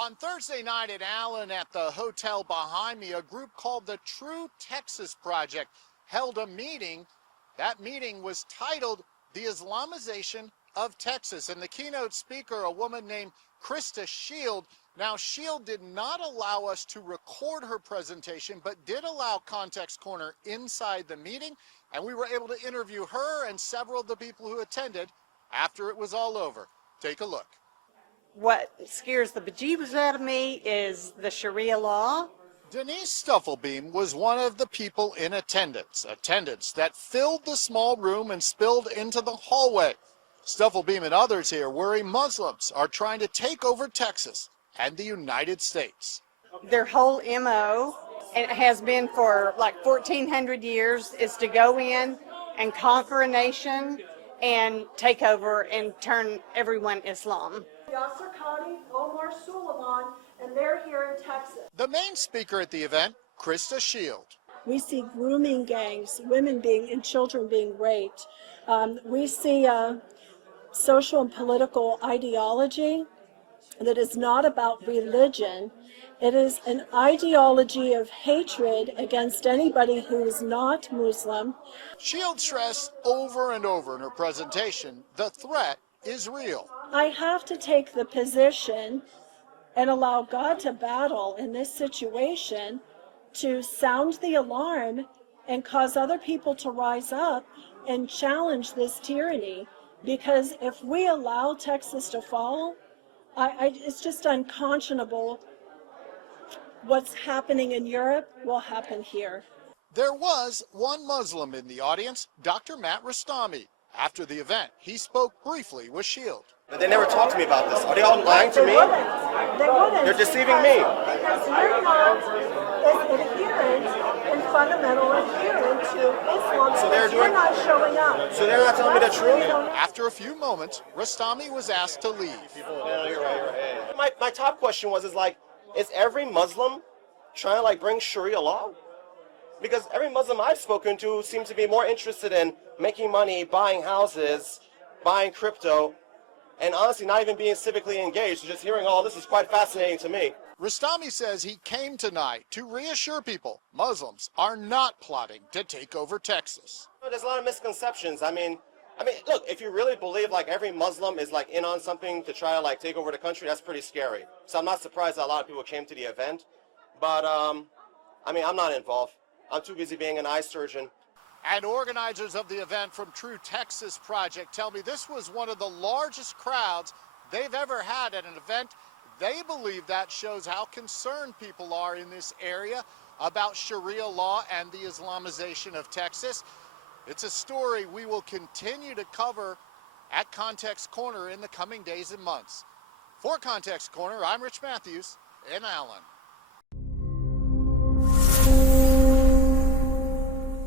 On Thursday night in Allen at the hotel behind me, a group called the True Texas Project held a meeting. That meeting was titled The Islamization of Texas. And the keynote speaker, a woman named Krista Shield. Now, Shield did not allow us to record her presentation, but did allow Context Corner inside the meeting. And we were able to interview her and several of the people who attended after it was all over. Take a look. What scares the bejeebus out of me is the Sharia law. Denise Stufflebeam was one of the people in attendance that filled the small room and spilled into the hallway. Stufflebeam and others here worry Muslims are trying to take over Texas and the United States. Their whole MO, and it has been for like 1,400 years, is to go in and conquer a nation and take over and turn everyone Islam. Yasser Qadi, Omar Suleiman, and they're here in Texas. The main speaker at the event, Krista Shield. We see grooming gangs, women and children being raped. We see a social and political ideology that is not about religion. It is an ideology of hatred against anybody who is not Muslim. Shield stressed over and over in her presentation, the threat is real. I have to take the position and allow God to battle in this situation to sound the alarm and cause other people to rise up and challenge this tyranny. Because if we allow Texas to fall, it's just unconscionable. What's happening in Europe will happen here. There was one Muslim in the audience, Dr. Matt Rastami. After the event, he spoke briefly with Shield. But they never talked to me about this. Are they all lying to me? They wouldn't. They're deceiving me. Because you're not as adherent and fundamental adherent to Islam. So you're not showing up. So they're not telling me the truth? After a few moments, Rastami was asked to leave. Yeah, you're right. My top question was, is every Muslim trying to bring Sharia law? Because every Muslim I've spoken to seems to be more interested in making money, buying houses, buying crypto, and honestly not even being civically engaged. So just hearing all this is quite fascinating to me. Rastami says he came tonight to reassure people Muslims are not plotting to take over Texas. There's a lot of misconceptions. I mean, look, if you really believe every Muslim is in on something to try to take over the country, that's pretty scary. So I'm not surprised that a lot of people came to the event. But I'm not involved. I'm too busy being an eye surgeon. And organizers of the event from True Texas Project tell me this was one of the largest crowds they've ever had at an event. They believe that shows how concerned people are in this area about Sharia law and the Islamization of Texas. It's a story we will continue to cover at Context Corner in the coming days and months. For Context Corner, I'm Rich Matthews in Allen.